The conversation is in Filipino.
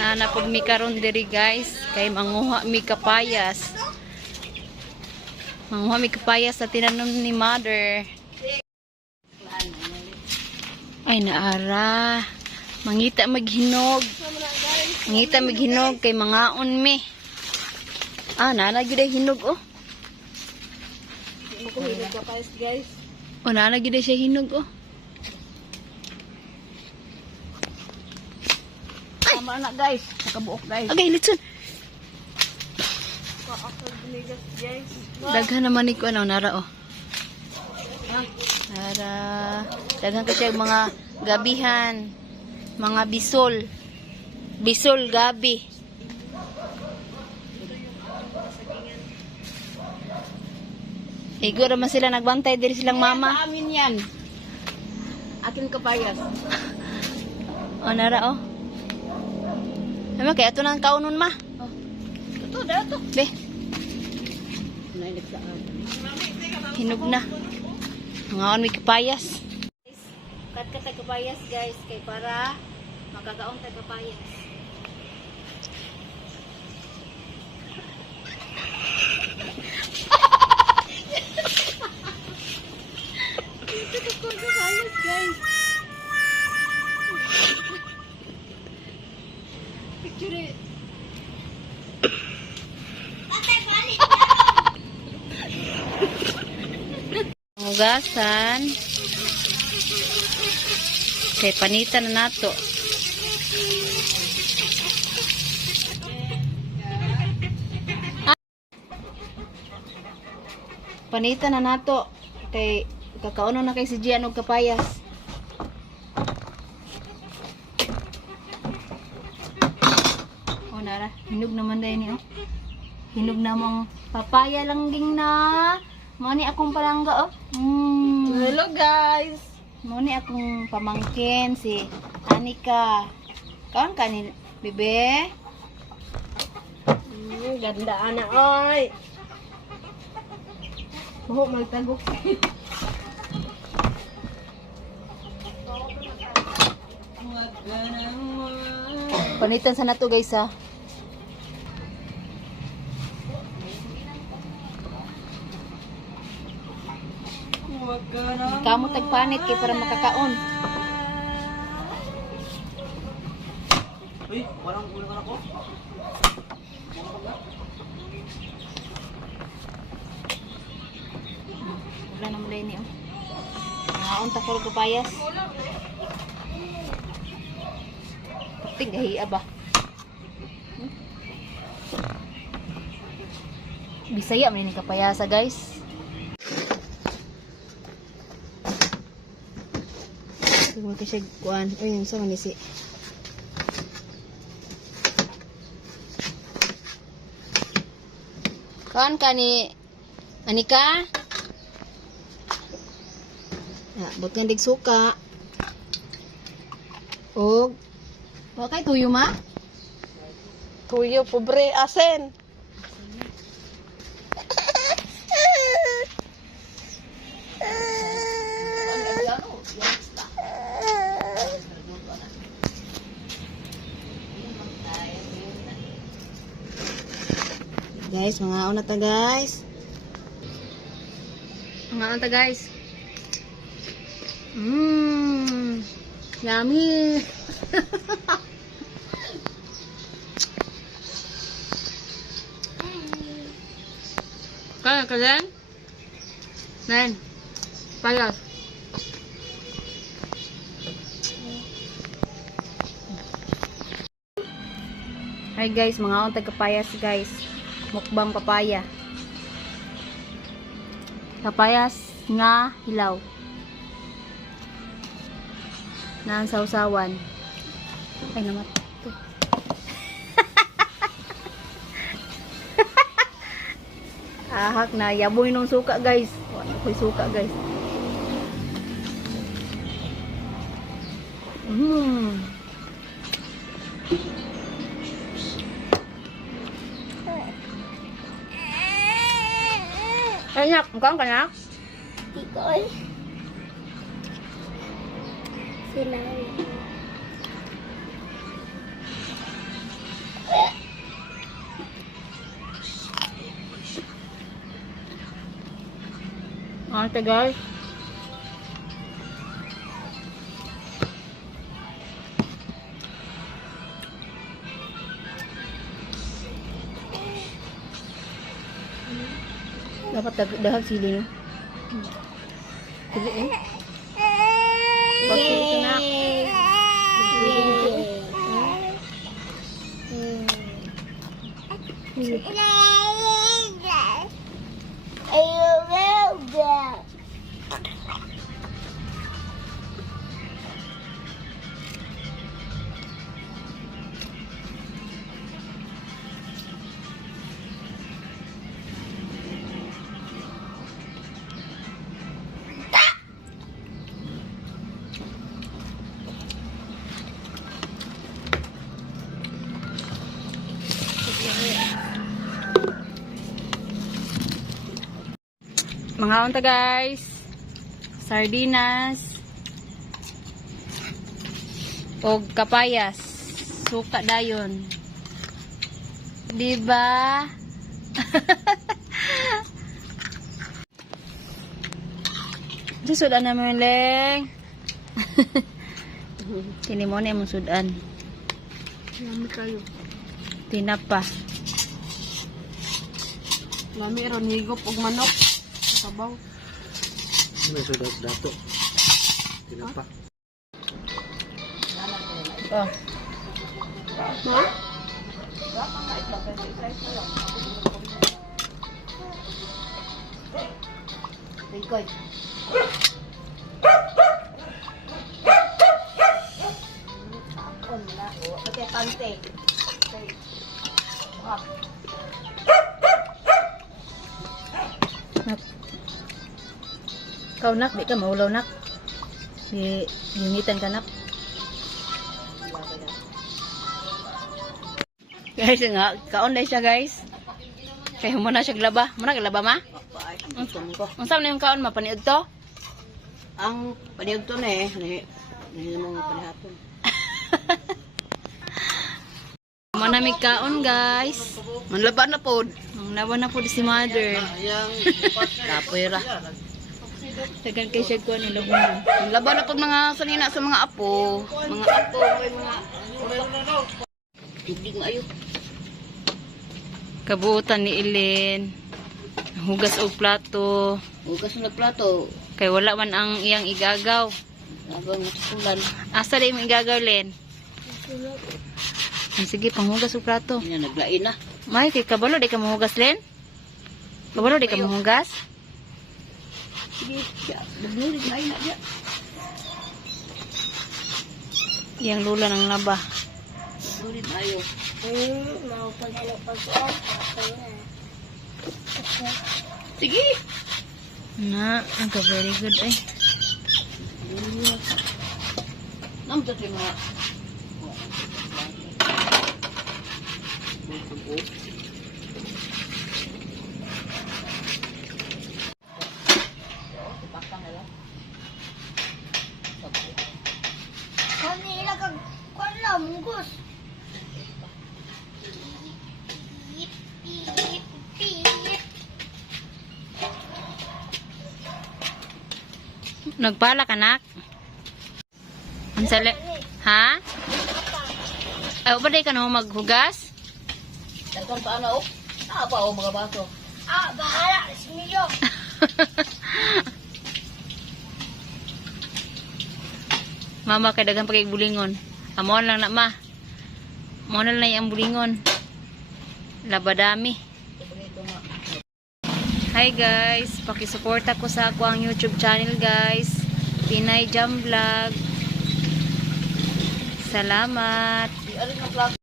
Nanapog mi karon diri guys, kay manguha mi kapayas. Manguha mi kapayas sa tinanom ni mother. Ay naara. Mangita maghinog. Mangita maghinog kay mangaon mi. Ah, nana gyud ay hinog oh. Makuhilig kapayas guys. Oh, nana gyud ay siya hinog oh. Tama na guys. Nakabuok guys. Agay litson. Paakag binigas guys. Daghan naman ni ko ano nara oh. Nara. Daghan kasi mga gabihan, mga bisol. Bisol gabi. Igor naman sila nagbantay diri silang mama. Sa amin yan. Akin kapayas. Oh nara oh. Ano kaya ito nang kaunon ma? Ito, dato. Be, Nailig sa akin. hinog na. Ngaon may kapayas. Kat ka kapayas guys kay para makagaong tag kapayas. Ito ko kapayas guys. Picture it. Hugasan. Kay panitan na nato. Panitan na nato. Kay kakauno na kay si Gian og kapayas. Oh nara, hinog naman dai ni oh. Hinog namang papaya lang ging na. Mo ni akong palangga oh. Hello guys. Mo ni akong pamangkin si Anika. Kaon ka ni bebe? Ganda ana oy. Oh, magtagok. Panitan sa nato guys ha. Kamu tagpanit kay para makakaon. Uy, walang ulo ako. Wala na mulay ni oh. Ngaon ta ko kapayas. Tig gahi ba. Bisaya man ni kapayasa guys. Siguro kasi kuan. Uy, yung sa manisi. Kuan ka ni Anika? Ya, buat nga dig suka. Og wa kay tuyo ma? Tuyo, pobre, asen. Guys, mga una ta guys. Mga una ta guys. Yummy. Kaya ka din? Nen. Payas. Hi guys, mga unta kapayas guys. Mukbang papaya. Kapayas nga hilaw. Nang sausawan. Ay naman. Ahak na yaboy nung suka guys. Wala ko'y suka guys. Anak, mukhang kanak? Tikoy. Sinabi. ate guys. Dapat dahag sili no. Sili eh. Bakit ito na? Mga unta guys, sardinas o kapayas, suka dayon, diba? Susudan naman leng. Kini mo na yung sudan. Lami kayo. Tinapa. Lami ron higop og manok. Sabaw. May sudah dato. Tinapa. Oh. Ha? Rikoy. Pati pante. Kau nak, di ka maulaw nak. Di yunitan ka nak. Guys, nga, kaon na siya guys. Kaya mo na siya glaba. Mo na glaba ma? Unsa na yung kaon mapaniud to? Ang paniog to na ni mong panihapon. Manamig kaon guys. Manlaban na pod. Ang laban na po si mother. Ayang kapoy ra. Tagan kay siya ko ni laban. Manlaban na pod mga sanina sa mga apo. Mga apo may mga hindi maayo. Kabuutan ni Ilin. Hugas og plato. Hugas na plato. Kay wala man ang iyang igagaw. Abang matutulan. Asa di mo igagaw, Len? Sige, panghugas og plato. Yan naglain na. May, kay kabalo di ka mahugas, Len? Kabalo di ka mahugas? Sige, naglulig na ina diya. Iyang lula ng laba. Naglulig na ayo. Sige. Na, ang ka very good eh. Namta tayo mga Kanila kag wala munggus. Nagpala ka, nak? Ang sali... Ha? Ay, ba di ka na maghugas? Tantong pa ano? Ah, pa o mga baso. Ah, bahala si Milo. Mama, kay dagang pagkigulingon. Amon lang na, ma. Amon lang na yung bulingon. Labadami. Hi guys, pakisupport ako sa ako ang YouTube channel guys. Pinay Jam Vlog. Salamat. Di alin ang plato.